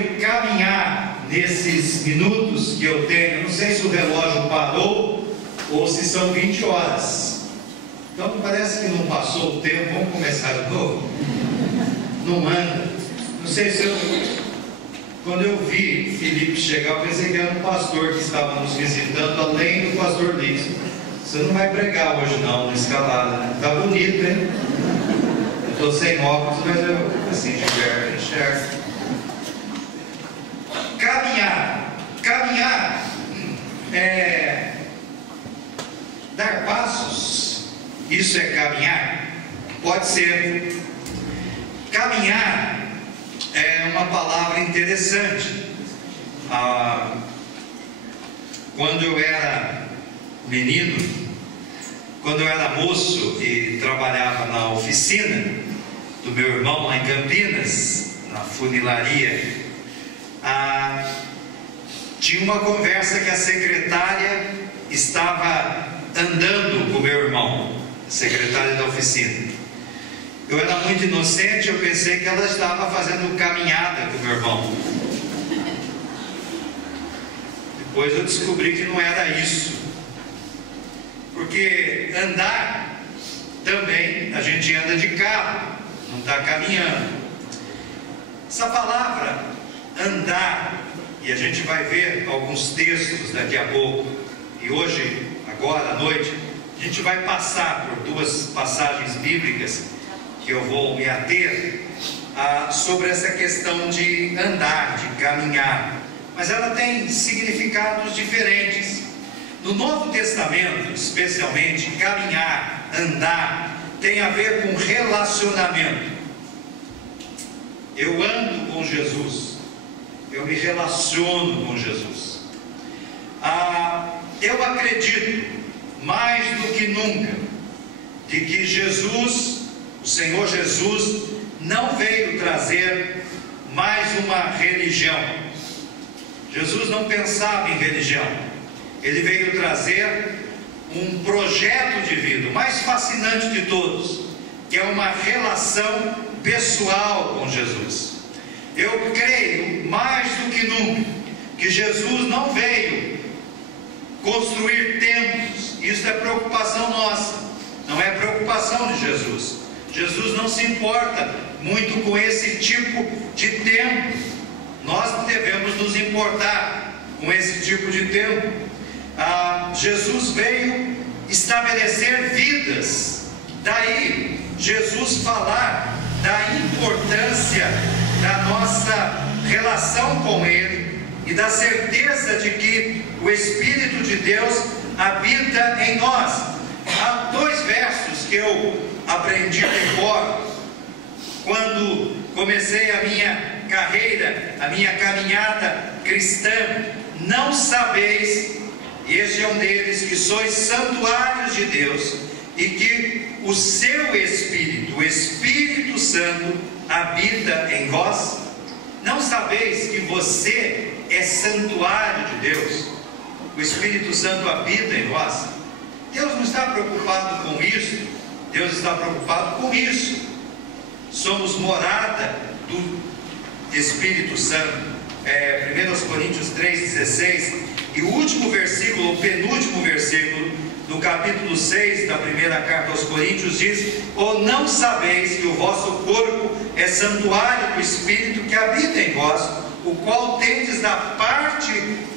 quero caminhar nesses minutos que eu tenho. Não sei se o relógio parou ou se são 20 horas. Então parece que não passou o tempo. Vamos começar de novo? Não anda. Não sei se eu... Quando eu vi Felipe chegar, eu pensei que era um pastor que estava nos visitando, além do pastor Lício. Você não vai pregar hoje não, na escalada, né? Tá bonito, hein? Eu estou sem óculos, mas eu assim de perto enxergo. Caminhar é dar passos. Isso é caminhar? Pode ser. Caminhar é uma palavra interessante. Quando eu era menino, quando eu era moço e trabalhava na oficina do meu irmão lá em Campinas, na funilaria, tinha uma conversa que a secretária estava andando com o meu irmão, secretária da oficina. Eu era muito inocente, eu pensei que ela estava fazendo caminhada com o meu irmão. Depois eu descobri que não era isso. Porque andar também, a gente anda de carro, não está caminhando. Essa palavra andar, e a gente vai ver alguns textos daqui a pouco, e hoje, agora à noite, a gente vai passar por duas passagens bíblicas que eu vou me ater sobre essa questão de andar, de caminhar, mas ela tem significados diferentes. No Novo Testamento, especialmente, caminhar, andar, tem a ver com relacionamento. Eu ando com Jesus, eu me relaciono com Jesus. Eu acredito, mais do que nunca, de que Jesus, o Senhor Jesus, não veio trazer mais uma religião. Jesus não pensava em religião. Ele veio trazer um projeto de vida, o mais fascinante de todos, que é uma relação pessoal com Jesus. Eu creio, mais do que nunca, que Jesus não veio construir templos. Isso é preocupação nossa, não é preocupação de Jesus. Jesus não se importa muito com esse tipo de templo. Nós devemos nos importar com esse tipo de templo. Jesus veio estabelecer vidas. Daí Jesus falar da importância da nossa relação com Ele e da certeza de que o Espírito de Deus habita em nós. Há dois versos que eu aprendi de cor quando comecei a minha carreira, a minha caminhada cristã. Não sabeis, e este é um deles, que sois santuários de Deus e que o seu Espírito, o Espírito Santo, habita em vós? Não sabeis que você é santuário de Deus? O Espírito Santo habita em vós? Deus não está preocupado com isso. Deus está preocupado com isso. Somos morada do Espírito Santo. 1 Coríntios 3,16, e o último versículo, o penúltimo versículo do capítulo 6 da primeira carta aos Coríntios diz: ou não sabeis que o vosso corpo é santuário do Espírito que habita em vós, o qual tendes da parte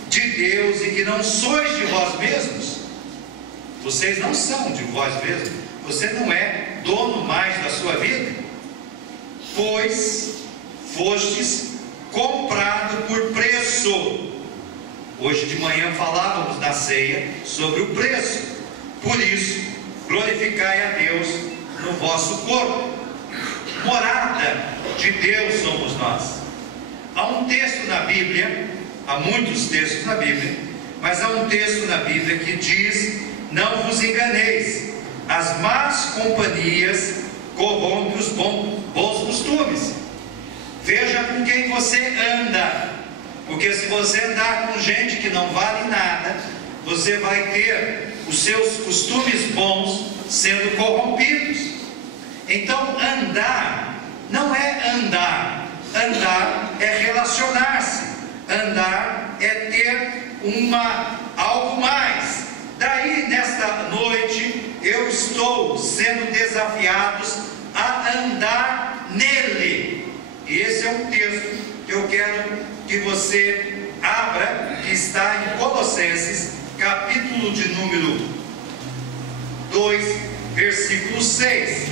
de Deus, e que não sois de vós mesmos? Vocês não são de vós mesmos. Você não é dono mais da sua vida, pois fostes comprado por preço. Hoje de manhã falávamos na ceia sobre o preço. Por isso, glorificai a Deus no vosso corpo. Morada de Deus somos nós. Há um texto na Bíblia, há muitos textos na Bíblia, mas há um texto na Bíblia que diz: não vos enganeis, as más companhias corrompem os bons costumes. Veja com quem você anda, porque se você andar com gente que não vale nada, você vai ter os seus costumes bons sendo corrompidos. Então andar não é andar, andar é relacionar-se. algo mais. Daí, nesta noite, eu estou sendo desafiado a andar nele. E esse é um texto que eu quero que você abra, que está em Colossenses, capítulo de número 2, versículo 6.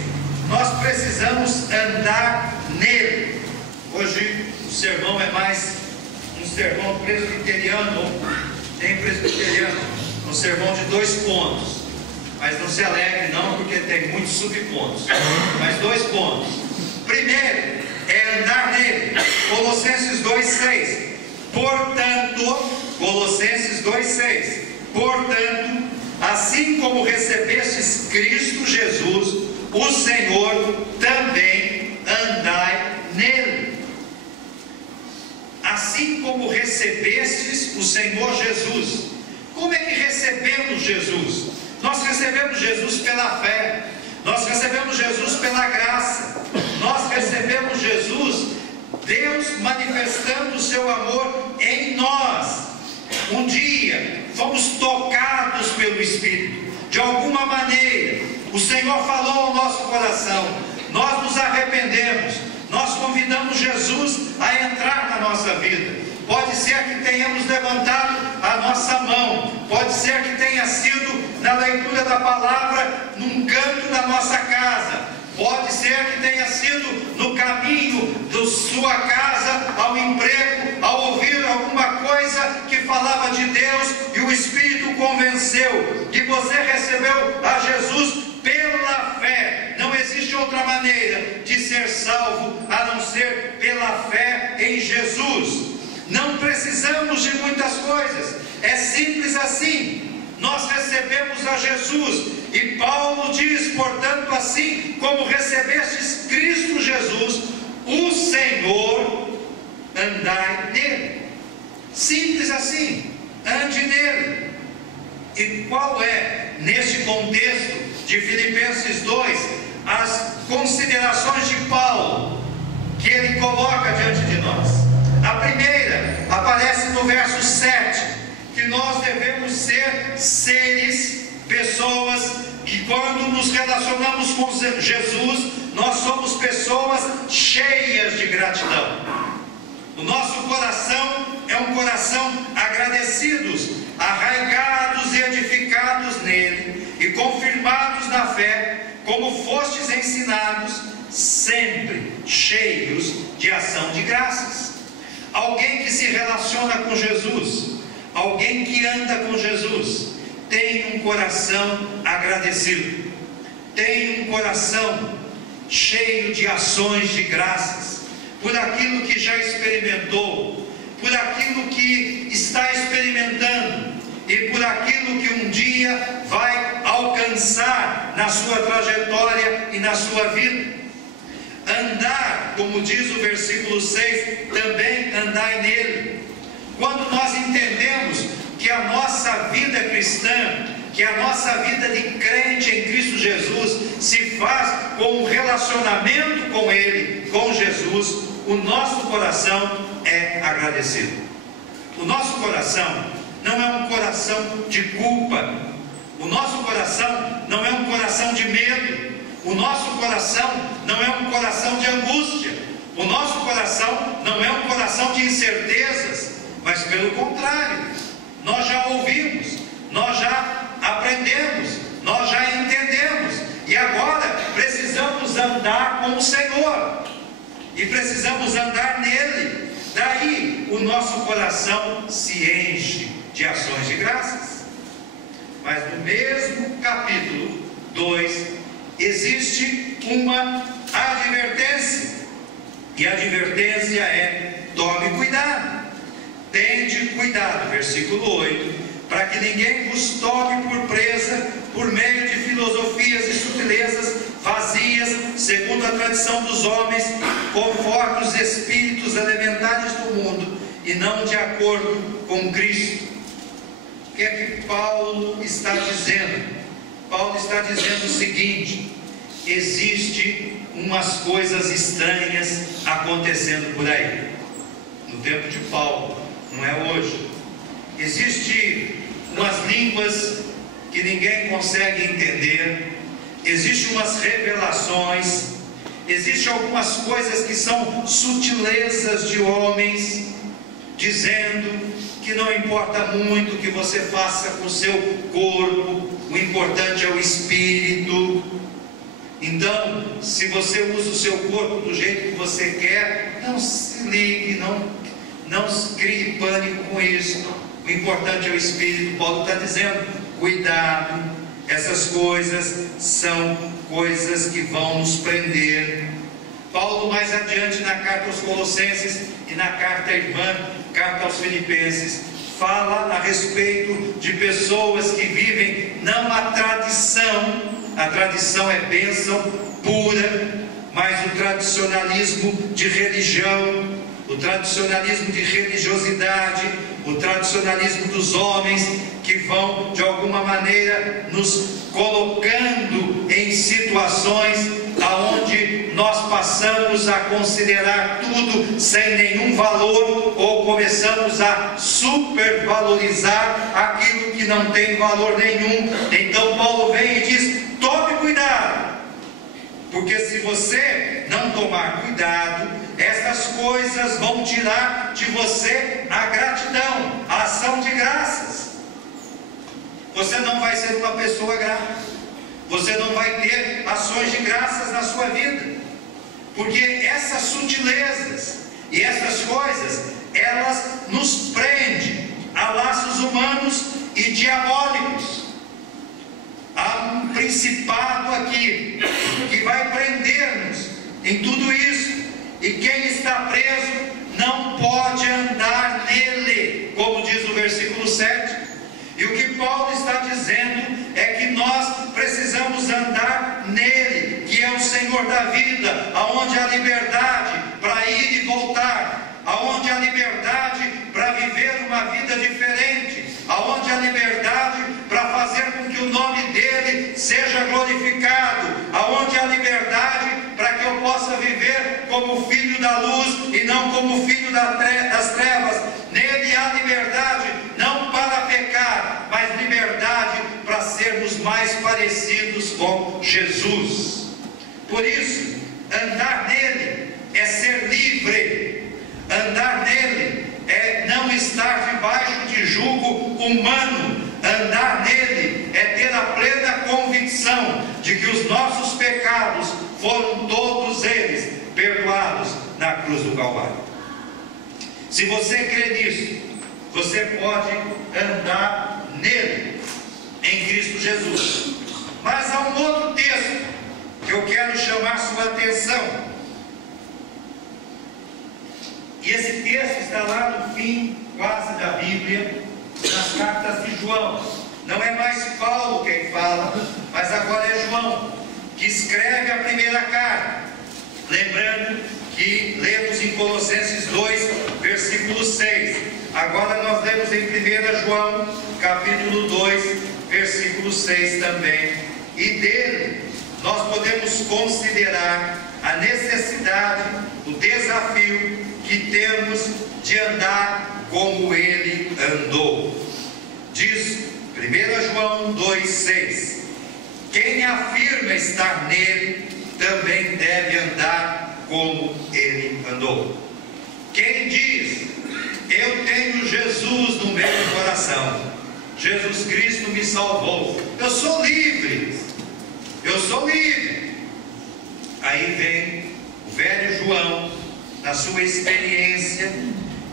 Nós precisamos andar nele. Hoje o sermão é mais um sermão presbiteriano, tem presbiteriano, um sermão de 2 pontos. Mas não se alegre não, porque tem muitos subpontos. Mas 2 pontos. Primeiro é andar nele. Colossenses 2,6. Portanto, Colossenses 2,6. Portanto, assim como recebestes Cristo Jesus, o Senhor, também andai nele. Assim como recebestes o Senhor Jesus. Como é que recebemos Jesus? Nós recebemos Jesus pela fé. Nós recebemos Jesus pela graça. Nós recebemos Jesus, Deus manifestando o seu amor em nós. Um dia fomos tocados pelo Espírito. De alguma maneira, o Senhor falou ao nosso coração. Nós nos arrependemos. Nós convidamos Jesus a entrar na nossa vida. Pode ser que tenhamos levantado a nossa mão. Pode ser que tenha sido na leitura da palavra num canto da nossa casa. Pode ser que tenha sido no caminho da sua casa ao emprego, ao ouvir alguma coisa que falava de Deus e o Espírito convenceu que você recebeu a Jesus pela fé. Não existe outra maneira de ser salvo a não ser pela fé em Jesus. Não precisamos de muitas coisas, é simples assim. Nós recebemos a Jesus, e Paulo diz, portanto, assim como recebestes Cristo Jesus, o Senhor, andai nele. Simples assim, ande nele. E qual é, neste contexto de Filipenses 2, as considerações de Paulo, que ele coloca diante de nós? A primeira aparece no verso 7, que nós devemos ser seres, pessoas, que quando nos relacionamos com Jesus, nós somos pessoas cheias de gratidão. O nosso coração é um coração agradecidos, arraigados e edificados nele, e confirmados na fé, como fostes ensinados, sempre cheios de ação de graças. Alguém que se relaciona com Jesus, alguém que anda com Jesus, tem um coração agradecido, tem um coração cheio de ações de graças, por aquilo que já experimentou, por aquilo que está experimentando, e por aquilo que um dia vai alcançar na sua trajetória e na sua vida. Andar, como diz o versículo 6, também andai nele. Quando nós entendemos que a nossa vida cristã, que a nossa vida de crente em Cristo Jesus se faz com um relacionamento com Ele, com Jesus, o nosso coração é agradecido. O nosso coração não é um coração de culpa. O nosso coração não é um coração de medo. O nosso coração não é um coração de angústia. O nosso coração não é um coração de incertezas, mas pelo contrário, nós já ouvimos, nós já aprendemos, nós já entendemos, e agora precisamos andar com o Senhor, e precisamos andar nele. Daí o nosso coração se enche de ações de graças. Mas no mesmo capítulo 2 existe uma advertência, e a advertência é: tome cuidado, tende cuidado, versículo 8, para que ninguém vos tome por presa por meio de filosofias e sutilezas vazias, segundo a tradição dos homens, conforme os espíritos elementares do mundo, e não de acordo com Cristo. O que é que Paulo está dizendo? Paulo está dizendo o seguinte: existe umas coisas estranhas acontecendo por aí. No tempo de Paulo, não é hoje. Existem umas línguas que ninguém consegue entender, existem umas revelações, existem algumas coisas que são sutilezas de homens, dizendo que não importa muito o que você faça com o seu corpo, o importante é o espírito. Então, se você usa o seu corpo do jeito que você quer, não se ligue, não crie pânico com isso. O importante é o espírito. Paulo está dizendo: cuidado, essas coisas são coisas que vão nos prender. Paulo, mais adiante, na carta aos Colossenses e na carta irmã, carta aos Filipenses, fala a respeito de pessoas que vivem não a tradição é bênção pura, mas o tradicionalismo de religião, o tradicionalismo de religiosidade, o tradicionalismo dos homens, que vão de alguma maneira nos colocando em situações aonde nós passamos a considerar tudo sem nenhum valor, ou começamos a supervalorizar aquilo que não tem valor nenhum. Então Paulo vem e diz: tome cuidado, porque se você não tomar cuidado, essas coisas vão tirar de você a gratidão, a ação de graças. Você não vai ser uma pessoa grata, você não vai ter ações de graças na sua vida, porque essas sutilezas e essas coisas, elas nos prendem a laços humanos e diabólicos. Há um principado aqui que vai prender-nos em tudo isso, e quem está preso não pode andar nele, como diz o versículo 7. E o que Paulo está dizendo é que nós precisamos andar nele, que é o Senhor da vida, aonde há liberdade para ir e voltar, aonde há liberdade para viver uma vida diferente, aonde há liberdade para fazer com que o nome dele seja glorificado, aonde há liberdade para que eu possa viver como filho da luz e não como filho das trevas. Nele há liberdade, não para pecar, mas liberdade para sermos mais parecidos com Jesus. Por isso, andar nele é ser livre, andar nele é não estar debaixo de jugo humano, andar nele é ter a plena convicção de que os nossos pecados foram todos eles perdoados na cruz do Calvário. Se você crê nisso, você pode andar nele, em Cristo Jesus. Mas há um outro texto que eu quero chamar sua atenção, e esse texto está lá no fim quase da Bíblia, nas cartas de João. Não é mais Paulo quem fala, mas agora é João que escreve a primeira carta. Lembrando que lemos em Colossenses 2, versículo 6. Agora nós lemos em 1 João, capítulo 2, versículo 6 também. E dele nós podemos considerar a necessidade, o desafio que temos de andar como ele andou. Diz 1 João 2, 6: quem afirma estar nele também deve andar como ele andou. Quem diz: eu tenho Jesus no meu coração, Jesus Cristo me salvou, eu sou livre, aí vem o velho João, na sua experiência,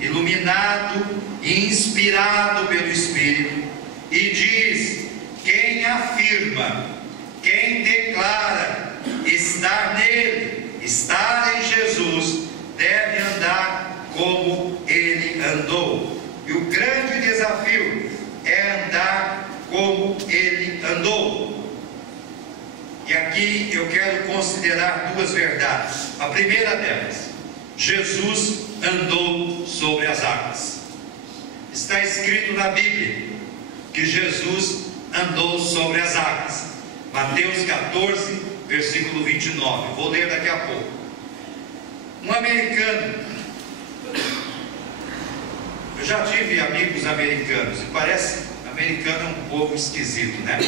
iluminado e inspirado pelo Espírito, e diz: quem afirma, quem declara estar nele, estar em Jesus, deve andar como ele andou. E o grande desafio é andar como ele andou. E aqui eu quero considerar duas verdades. A primeira delas: Jesus andou sobre as águas. Está escrito na Bíblia que Jesus andou sobre as águas. Mateus 14, versículo 29. Vou ler daqui a pouco. Um americano, eu já tive amigos americanos, e parece, americano é um povo esquisito, né?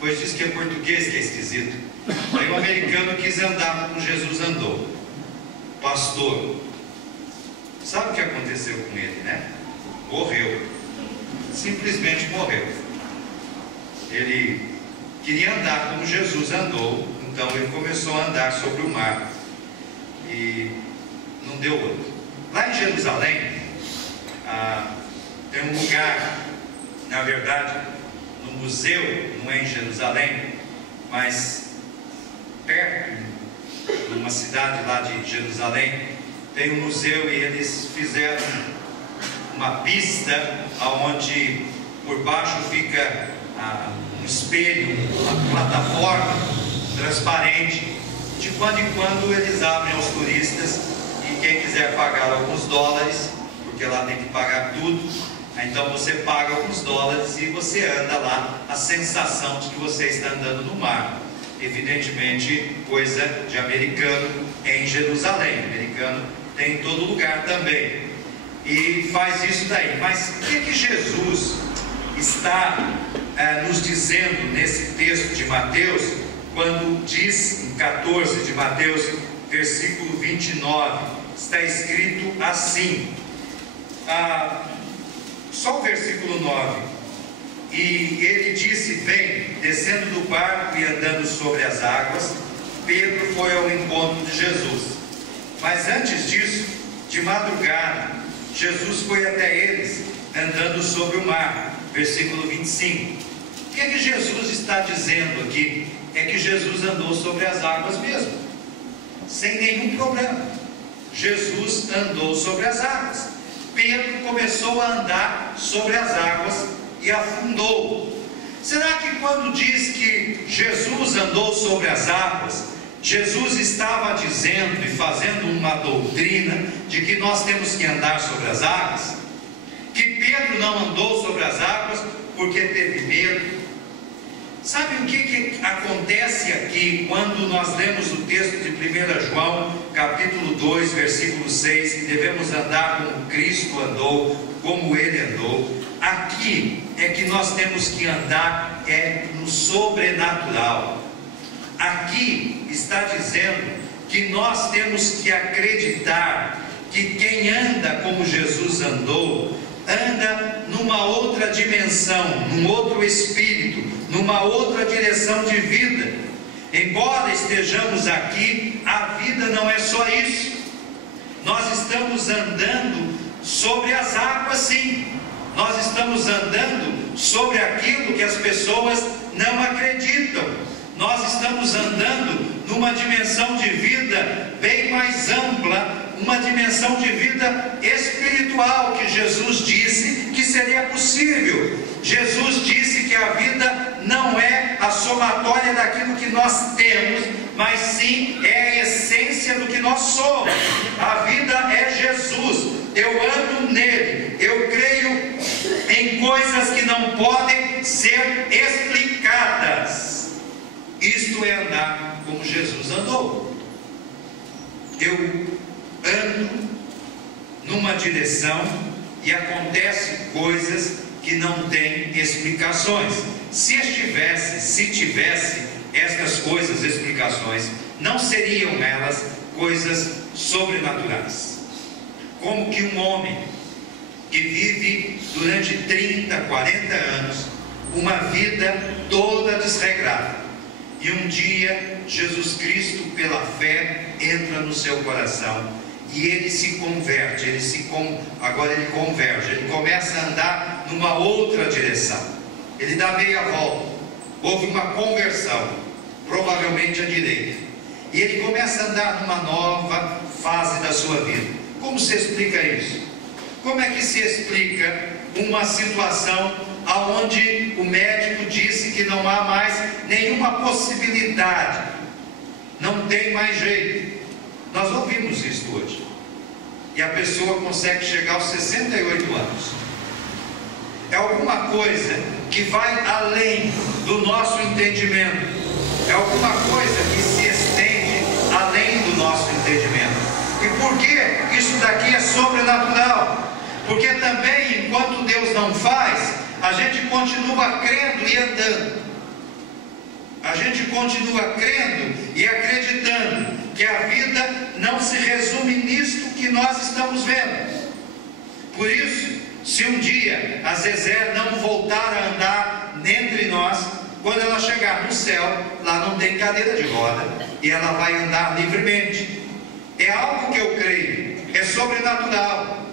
Pois diz que é português que é esquisito. Aí um americano quis andar como Jesus andou, pastor. Sabe o que aconteceu com ele, né? Morreu, simplesmente morreu. Ele queria andar como Jesus andou, então ele começou a andar sobre o mar, e não deu outro. Lá em Jerusalém, tem um lugar, na verdade, no museu, não é em Jerusalém, mas perto, numa cidade lá de Jerusalém, tem um museu, e eles fizeram uma pista onde por baixo fica um espelho, uma plataforma transparente. De quando em quando eles abrem aos turistas, e quem quiser pagar alguns dólares, porque lá tem que pagar tudo, então você paga alguns dólares e você anda lá, a sensação de que você está andando no mar. Evidentemente, coisa de americano em Jerusalém, americano tem em todo lugar também, e faz isso daí. Mas o que Jesus está nos dizendo nesse texto de Mateus, quando diz em 14 de Mateus, versículo 29, está escrito assim, só o versículo 9: e ele disse: vem. Descendo do barco e andando sobre as águas, Pedro foi ao encontro de Jesus. Mas antes disso, de madrugada, Jesus foi até eles, andando sobre o mar. Versículo 25. O que é que Jesus está dizendo aqui? É que Jesus andou sobre as águas mesmo, sem nenhum problema. Jesus andou sobre as águas. Pedro começou a andar sobre as águas e afundou. Será que quando diz que Jesus andou sobre as águas, Jesus estava dizendo e fazendo uma doutrina de que nós temos que andar sobre as águas? Que Pedro não andou sobre as águas porque teve medo? Sabe o que acontece aqui quando nós lemos o texto de 1 João, capítulo 2, versículo 6, que devemos andar como Cristo andou, como Ele andou? Aqui é que nós temos que andar no sobrenatural. Aqui está dizendo que nós temos que acreditar que quem anda como Jesus andou, anda numa outra dimensão, num outro espírito, numa outra direção de vida. Embora estejamos aqui, a vida não é só isso. Nós estamos andando sobre as águas, sim. Nós estamos andando sobre aquilo que as pessoas não acreditam. Nós estamos andando numa dimensão de vida bem mais ampla, uma dimensão de vida espiritual que Jesus disse que seria possível. Jesus disse que a vida não é a somatória daquilo que nós temos, mas sim é a essência do que nós somos. A vida é Jesus. Eu ando nele, eu creio em coisas que não podem ser explicadas. Isto é andar como Jesus andou. Eu ando numa direção e acontecem coisas que não têm explicações. Se tivesse estas coisas, explicações, não seriam elas coisas sobrenaturais. Como que um homem que vive durante 30, 40 anos uma vida toda desregrada, e um dia Jesus Cristo, pela fé, entra no seu coração e ele se converte, agora ele converge, ele começa a andar numa outra direção, ele dá meia volta, houve uma conversão, provavelmente à direita, e ele começa a andar numa nova fase da sua vida. Como se explica isso? Como é que se explica uma situação onde o médico disse que não há mais nenhuma possibilidade, não tem mais jeito? Nós ouvimos isso hoje, e a pessoa consegue chegar aos 68 anos. É alguma coisa que vai além do nosso entendimento, é alguma coisa que se estende além do nosso entendimento. E por por que isso daqui é sobrenatural? Porque também, enquanto Deus não faz, a gente continua crendo e andando. A gente continua crendo e acreditando que a vida não se resume nisto que nós estamos vendo. Por isso, se um dia a Zezé não voltar a andar entre nós, quando ela chegar no céu, lá não tem cadeira de roda e ela vai andar livremente. É algo que eu creio, é sobrenatural.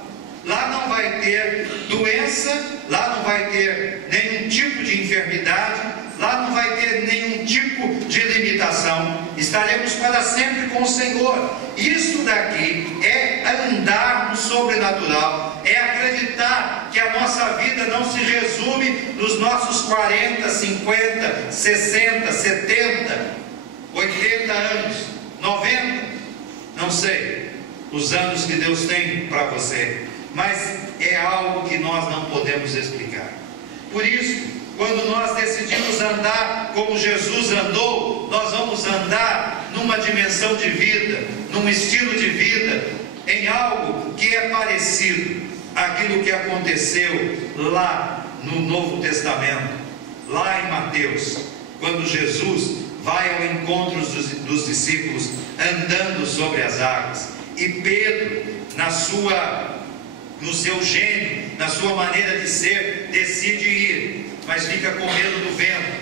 Lá não vai ter doença, lá não vai ter nenhum tipo de enfermidade, lá não vai ter nenhum tipo de limitação. Estaremos para sempre com o Senhor. Isso daqui é andar no sobrenatural, é acreditar que a nossa vida não se resume nos nossos 40, 50, 60, 70, 80 anos, 90, não sei os anos que Deus tem para você, mas é algo que nós não podemos explicar. Por isso, quando nós decidimos andar como Jesus andou, nós vamos andar numa dimensão de vida, num estilo de vida, em algo que é parecido àquilo que aconteceu lá no Novo Testamento, lá em Mateus, quando Jesus vai ao encontro dos discípulos andando sobre as águas, e Pedro, no seu gênio, na sua maneira de ser, decide ir, mas fica com medo do vento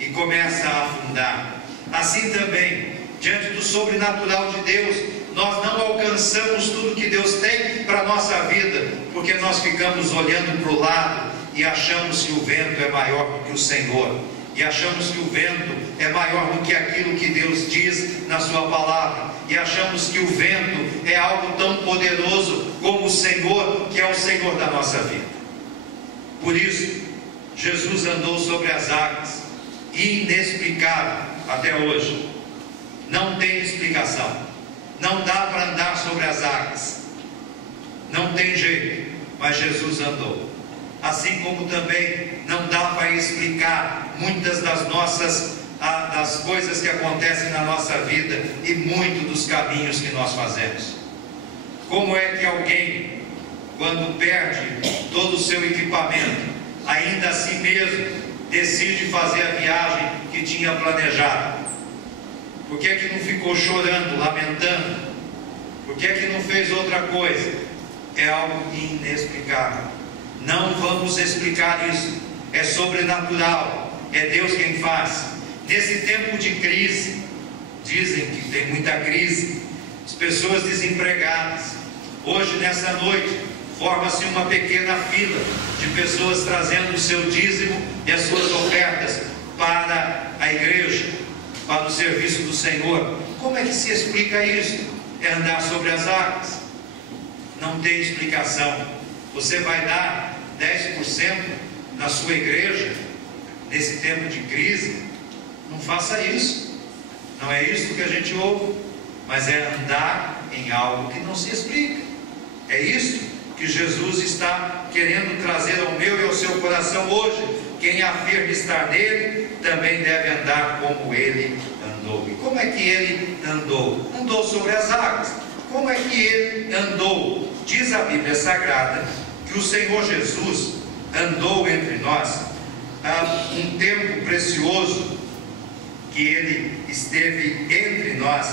e começa a afundar. Assim também, diante do sobrenatural de Deus, nós não alcançamos tudo que Deus tem para a nossa vida, porque nós ficamos olhando para o lado e achamos que o vento é maior do que o Senhor, e achamos que o vento é maior do que aquilo que Deus diz na sua palavra, e achamos que o vento é algo tão poderoso como o Senhor, que é o Senhor da nossa vida. Por isso, Jesus andou sobre as águas, inexplicável até hoje, não tem explicação, não dá para andar sobre as águas, não tem jeito, mas Jesus andou. Assim como também não dá para explicar muitas das coisas que acontecem na nossa vida e muito dos caminhos que nós fazemos. Como é que alguém, quando perde todo o seu equipamento, ainda assim mesmo decide fazer a viagem que tinha planejado? Por que é que não ficou chorando, lamentando? Por que é que não fez outra coisa? É algo inexplicável. Não vamos explicar isso. É sobrenatural. É Deus quem faz. Nesse tempo de crise, dizem que tem muita crise, as pessoas desempregadas. Hoje, nessa noite, forma-se uma pequena fila de pessoas trazendo o seu dízimo e as suas ofertas para a igreja, para o serviço do Senhor. Como é que se explica isso? É andar sobre as águas. Não tem explicação. Você vai dar 10% na sua igreja nesse tempo de crise? Não faça isso. Não é isso que a gente ouve, mas é andar em algo que não se explica. É isso que Jesus está querendo trazer ao meu e ao seu coração hoje. Quem afirma estar nele também deve andar como ele andou. E como é que ele andou? Andou sobre as águas. Como é que ele andou? Diz a Bíblia Sagrada que o Senhor Jesus andou entre nós um tempo precioso que ele esteve entre nós,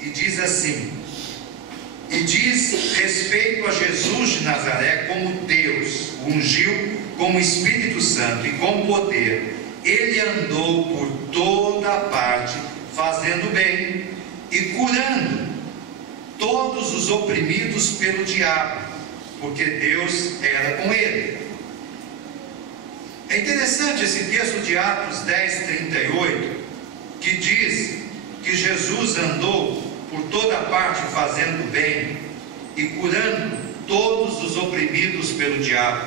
e diz assim, e diz respeito a Jesus de Nazaré como Deus o ungiu com o Espírito Santo e com poder. Ele andou por toda a parte fazendo bem e curando todos os oprimidos pelo diabo, porque Deus era com ele. É interessante esse texto de Atos 10:38, que diz que Jesus andou por toda parte fazendo bem e curando todos os oprimidos pelo diabo.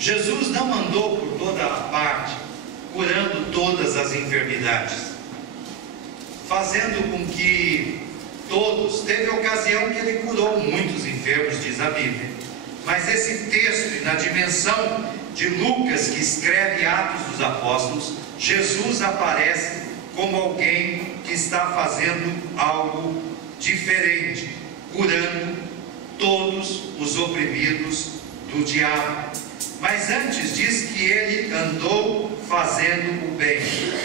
Jesus não andou por toda a parte curando todas as enfermidades, fazendo com que todos, teve ocasião que ele curou muitos enfermos, diz a Bíblia, mas esse texto, na dimensão de Lucas, que escreve Atos dos Apóstolos, Jesus aparece como alguém que está fazendo algo diferente, curando todos os oprimidos do diabo. Mas antes diz que ele andou fazendo o bem,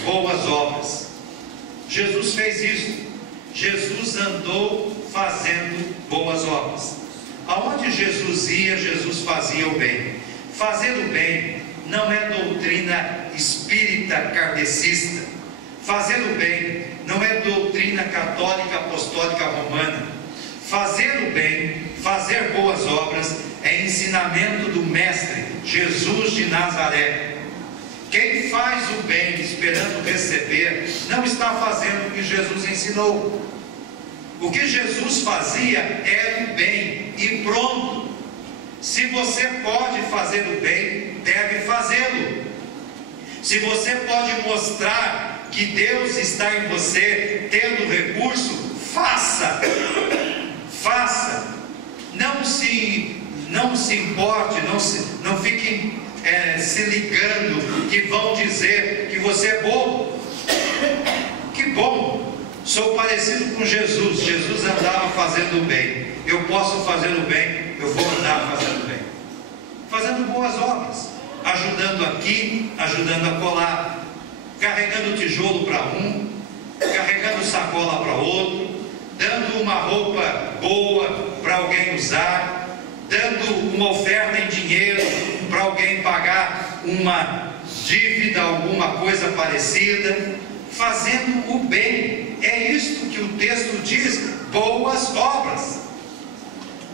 boas obras. Jesus fez isso. Jesus andou fazendo boas obras. Aonde Jesus ia, Jesus fazia o bem. Fazer o bem não é doutrina espírita kardecista. Fazer o bem não é doutrina católica apostólica romana. Fazer o bem, fazer boas obras, é ensinamento do Mestre Jesus de Nazaré. Quem faz o bem esperando receber, não está fazendo o que Jesus ensinou. O que Jesus fazia era o bem e pronto. Se você pode fazer o bem, deve fazê-lo. Se você pode mostrar que Deus está em você, tendo recurso, faça. Faça. Não se importe, não fique se ligando que vão dizer que você é bobo. Que bom, sou parecido com Jesus. Jesus andava fazendo o bem. Eu posso fazer o bem, eu vou andar fazendo o bem, fazendo boas obras, ajudando aqui, ajudando a colar, carregando tijolo para um, carregando sacola para outro, dando uma roupa boa para alguém usar, dando uma oferta em dinheiro para alguém pagar uma dívida, alguma coisa parecida, fazendo o bem. É isto que o texto diz, boas obras.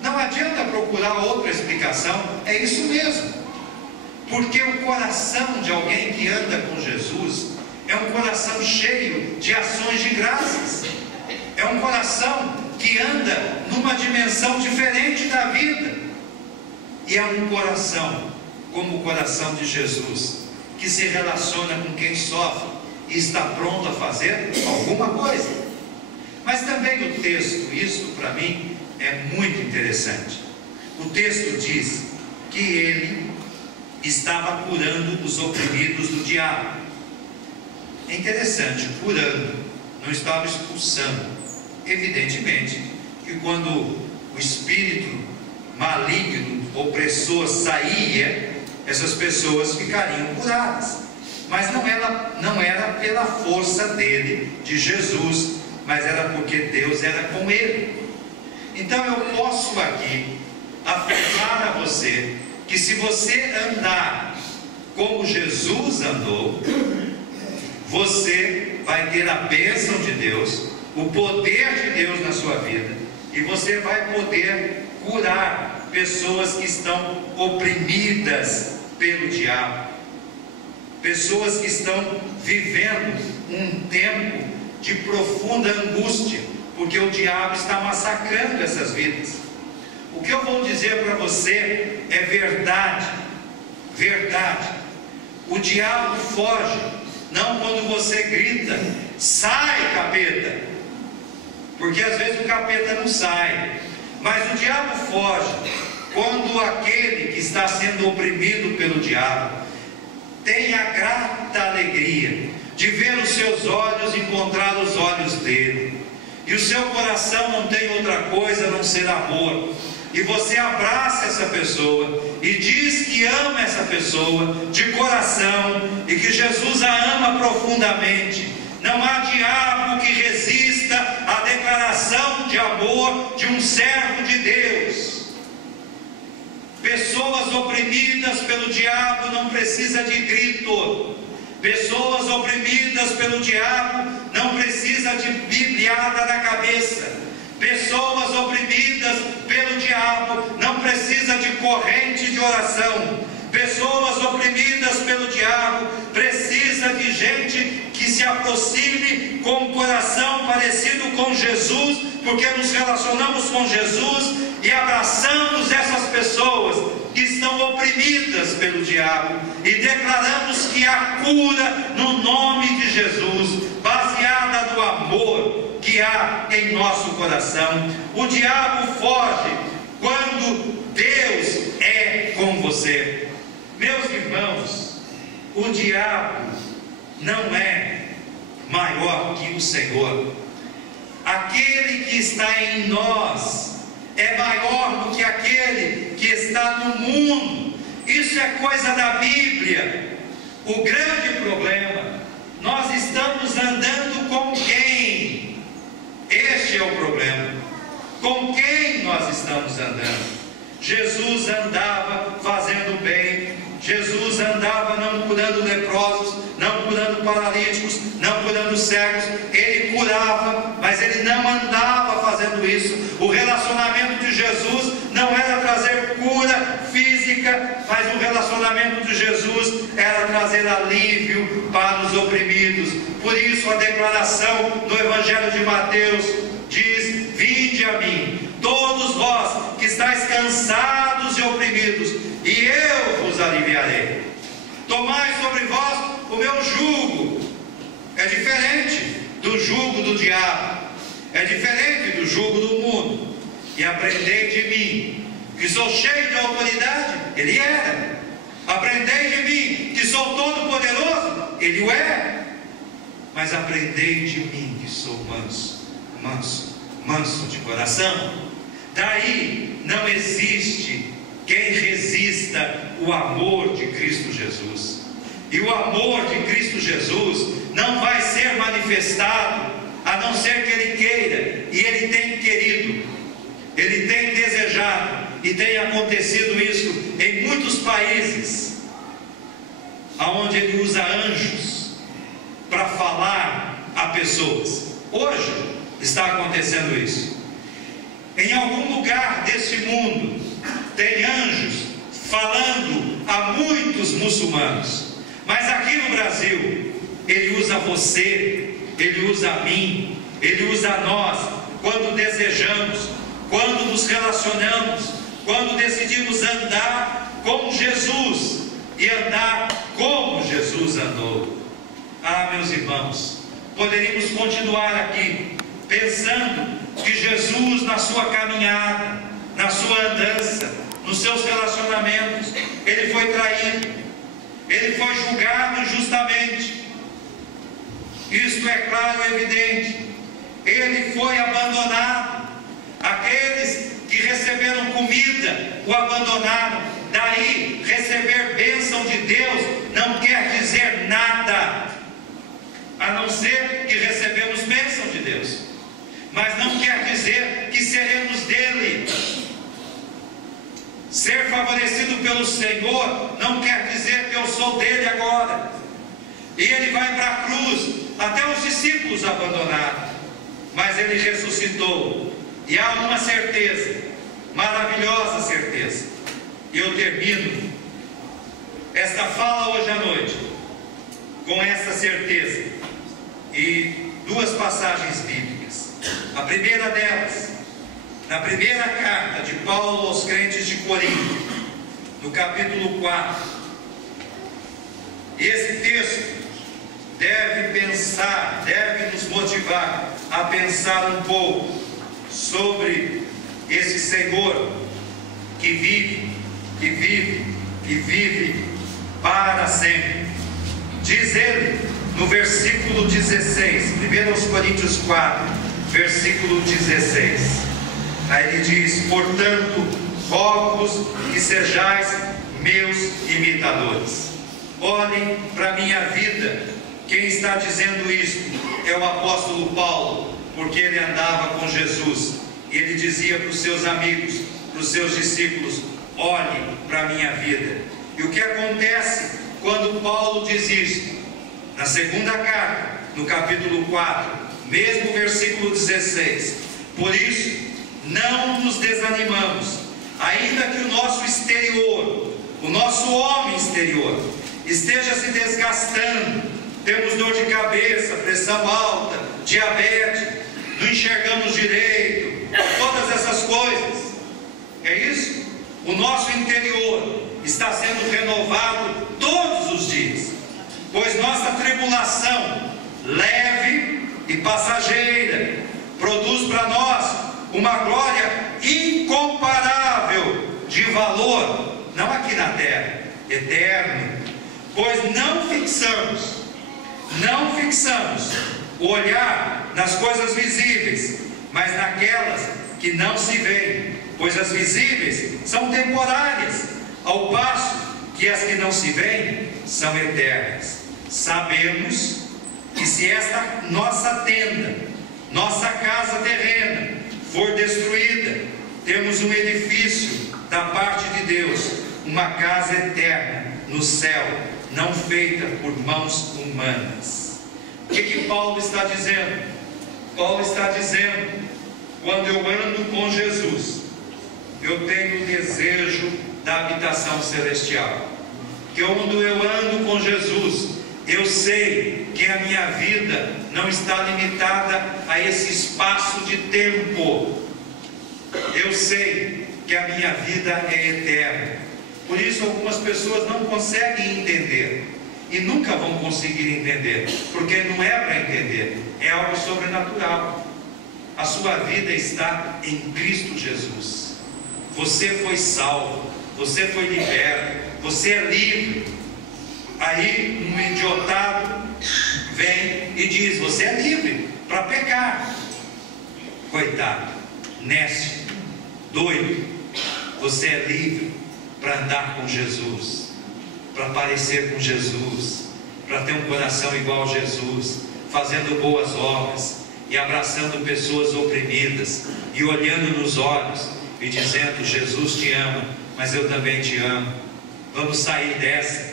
Não adianta procurar outra explicação, é isso mesmo. Porque o coração de alguém que anda com Jesus é um coração cheio de ações de graças. É um coração que anda numa dimensão diferente da vida. E é um coração como o coração de Jesus, que se relaciona com quem sofre e está pronto a fazer alguma coisa. Mas também o texto, isso para mim é muito interessante. O texto diz que ele estava curando os oprimidos do diabo. É interessante, curando, não estava expulsando. Evidentemente que quando o espírito maligno, opressor saía, essas pessoas ficariam curadas. Mas não era pela força dele, de Jesus, mas era porque Deus era com ele. Então eu posso aqui afirmar a você que se você andar como Jesus andou, você vai ter a bênção de Deus, o poder de Deus na sua vida, e você vai poder curar pessoas que estão oprimidas pelo diabo, pessoas que estão vivendo um tempo de profunda angústia, porque o diabo está massacrando essas vidas. O que eu vou dizer para você é verdade, verdade. O diabo foge, não quando você grita, sai capeta, porque às vezes o capeta não sai, mas o diabo foge quando aquele que está sendo oprimido pelo diabo tem a grata alegria de ver os seus olhos encontrar os olhos dele, e o seu coração não tem outra coisa a não ser amor, e você abraça essa pessoa e diz que ama essa pessoa de coração e que Jesus a ama profundamente. Não há diabo que resista à declaração de amor de um servo de Deus. Pessoas oprimidas pelo diabo não precisam de grito. Pessoas oprimidas pelo diabo não precisam de bibliada na cabeça. Pessoas oprimidas pelo diabo não precisam de corrente de oração. Pessoas oprimidas pelo diabo precisam de gente que se aproxime com um coração parecido com Jesus, porque nos relacionamos com Jesus e abraçamos essas pessoas que estão oprimidas pelo diabo e declaramos que há cura no nome de Jesus, baseada no amor que há em nosso coração. O diabo foge quando Deus é com você. Meus irmãos, o diabo não é maior que o Senhor. aquele que está em nós é maior do que aquele que está no mundo. Isso é coisa da Bíblia. O grande problema, nós estamos andando com quem? Este é o problema. Com quem nós estamos andando? Jesus andava fazendo bem, Jesus andava não curando leprosos, não curando paralíticos, não curando cegos. Ele curava, mas ele não andava fazendo isso. O relacionamento de Jesus não era trazer cura física, mas o relacionamento de Jesus era trazer alívio para os oprimidos. Por isso a declaração do Evangelho de Mateus diz: vinde a mim, todos vós que estáis cansados e oprimidos, e eu vos aliviarei. Tomai sobre vós o meu jugo. É diferente do jugo do diabo, é diferente do jugo do mundo. E aprendei de mim, que sou cheio de autoridade. Ele era. Aprendei de mim, que sou todo poderoso. Ele o é. Mas aprendei de mim, que sou manso de coração. Daí não existe quem resista o amor de Cristo Jesus. E o amor de Cristo Jesus não vai ser manifestado a não ser que Ele queira. E Ele tem querido, Ele tem desejado, e tem acontecido isso em muitos países, onde Ele usa anjos para falar a pessoas. Hoje está acontecendo isso. Em algum lugar deste mundo tem anjos falando a muitos muçulmanos. Mas aqui no Brasil, Ele usa você, Ele usa a mim, Ele usa a nós, quando desejamos, quando nos relacionamos, quando decidimos andar com Jesus e andar como Jesus andou. Ah, meus irmãos, poderíamos continuar aqui pensando que Jesus, na sua caminhada, na sua andança, nos seus relacionamentos, Ele foi traído, Ele foi julgado injustamente. Isto é claro e evidente. Ele foi abandonado. Aqueles que receberam comida o abandonaram. Daí, receber bênção de Deus não quer dizer nada, a não ser que recebemos bênção de Deus, mas não quer dizer que seremos dele. Ser favorecido pelo Senhor não quer dizer que eu sou dele agora. E Ele vai para a cruz. Até os discípulos abandonaram, mas Ele ressuscitou. E há uma certeza, maravilhosa certeza, e eu termino esta fala hoje à noite com essa certeza e duas passagens bíblicas. A primeira delas, na primeira carta de Paulo aos crentes de Corinto, no capítulo 4. E esse texto deve nos motivar a pensar um pouco sobre esse Senhor que vive para sempre. Diz ele no versículo 16, 1 Coríntios 4, versículo 16. Aí ele diz: portanto, rogo-vos que sejais meus imitadores. Olhem para a minha vida. Quem está dizendo isto é o apóstolo Paulo, porque ele andava com Jesus. E ele dizia para os seus amigos, para os seus discípulos: olhem para a minha vida. E o que acontece quando Paulo diz isso? Na segunda carta, no capítulo 4, mesmo versículo 16: por isso, não nos desanimamos, ainda que o nosso exterior, o nosso homem exterior, esteja se desgastando. Temos dor de cabeça, pressão alta, diabetes, não enxergamos direito, todas essas coisas. É isso? O nosso interior está sendo renovado todos os dias, pois nossa tribulação leve e passageira produz para nós uma glória incomparável, de valor, não aqui na terra, eterno, pois não fixamos o olhar nas coisas visíveis, mas naquelas que não se veem, pois as visíveis são temporárias, ao passo que as que não se veem são eternas. Sabemos que se esta nossa tenda, nossa casa terrena, for destruída, temos um edifício da parte de Deus, uma casa eterna no céu, não feita por mãos humanas. O que Paulo está dizendo? Paulo está dizendo: quando eu ando com Jesus, eu tenho o desejo da habitação celestial. Que quando eu ando com Jesus, eu sei que a minha vida não está limitada a esse espaço de tempo. Eu sei que a minha vida é eterna. Por isso algumas pessoas não conseguem entender, e nunca vão conseguir entender, porque não é para entender, é algo sobrenatural. A sua vida está em Cristo Jesus. Você foi salvo, você foi liberto, você é livre. Aí um idiotado vem e diz: você é livre para pecar. Coitado, nécio, doido. Você é livre para andar com Jesus, para parecer com Jesus, para ter um coração igual a Jesus, fazendo boas obras e abraçando pessoas oprimidas e olhando nos olhos e dizendo: Jesus te ama, mas eu também te amo. Vamos sair dessa.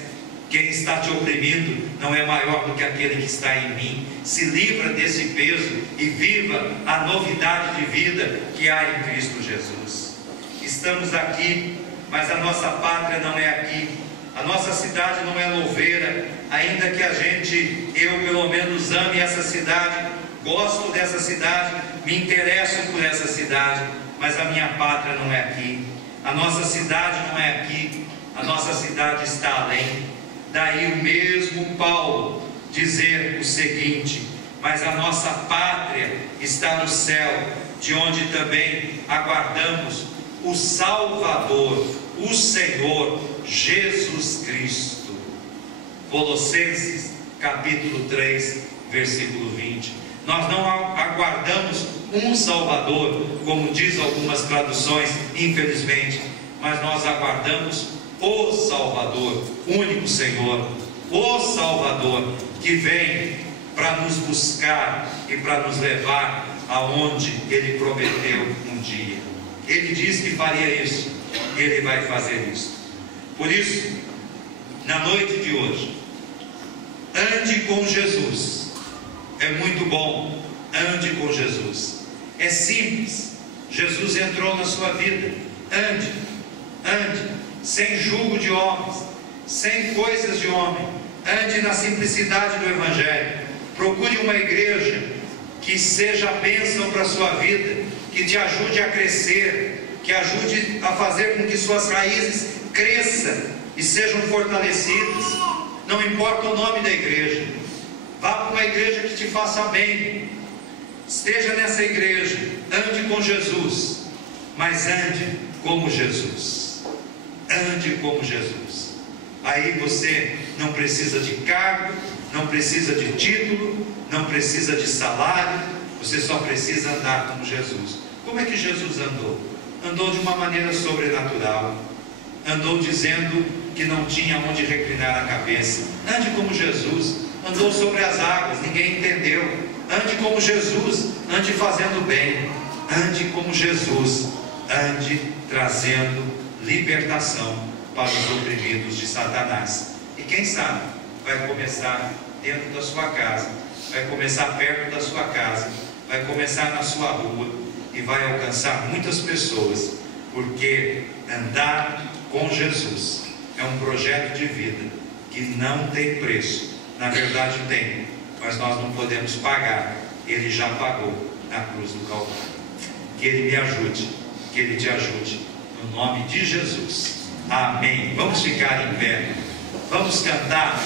Quem está te oprimindo não é maior do que aquele que está em mim. Se livra desse peso e viva a novidade de vida que há em Cristo Jesus. Estamos aqui, mas a nossa pátria não é aqui. A nossa cidade não é Louveira, ainda que eu pelo menos ame essa cidade, gosto dessa cidade, me interesso por essa cidade, mas a minha pátria não é aqui. A nossa cidade não é aqui, a nossa cidade está além. Daí o mesmo Paulo dizer o seguinte: mas a nossa pátria está no céu, de onde também aguardamos o Salvador, o Senhor Jesus Cristo. Colossenses capítulo 3, versículo 20. Nós não aguardamos um Salvador, como diz algumas traduções, infelizmente, mas nós aguardamos o Salvador, único Senhor, o Salvador que vem para nos buscar e para nos levar aonde Ele prometeu um dia. Ele disse que faria isso, e Ele vai fazer isso. Por isso, na noite de hoje, ande com Jesus. É muito bom, ande com Jesus. É simples. Jesus entrou na sua vida. Ande, sem julgo de homens, sem coisas de homem. Ande na simplicidade do Evangelho. Procure uma igreja que seja bênção para a sua vida, que te ajude a crescer, que ajude a fazer com que suas raízes cresçam e sejam fortalecidas. Não importa o nome da igreja, vá para uma igreja que te faça bem. Esteja nessa igreja, ande com Jesus, mas ande como Jesus. Ande como Jesus. Aí você não precisa de cargo, não precisa de título, não precisa de salário, você só precisa andar como Jesus. Como é que Jesus andou? Andou de uma maneira sobrenatural. Andou dizendo que não tinha onde reclinar a cabeça. Ande como Jesus. Andou sobre as águas, ninguém entendeu. Ande como Jesus, ande fazendo bem. Ande como Jesus, ande trazendo libertação para os oprimidos de Satanás. E quem sabe, vai começar dentro da sua casa, vai começar perto da sua casa, vai começar na sua rua e vai alcançar muitas pessoas, porque andar com Jesus é um projeto de vida que não tem preço. Na verdade tem, mas nós não podemos pagar. Ele já pagou na cruz do Calvário. Que Ele me ajude, que Ele te ajude, no nome de Jesus. Amém. Vamos ficar em pé, vamos cantar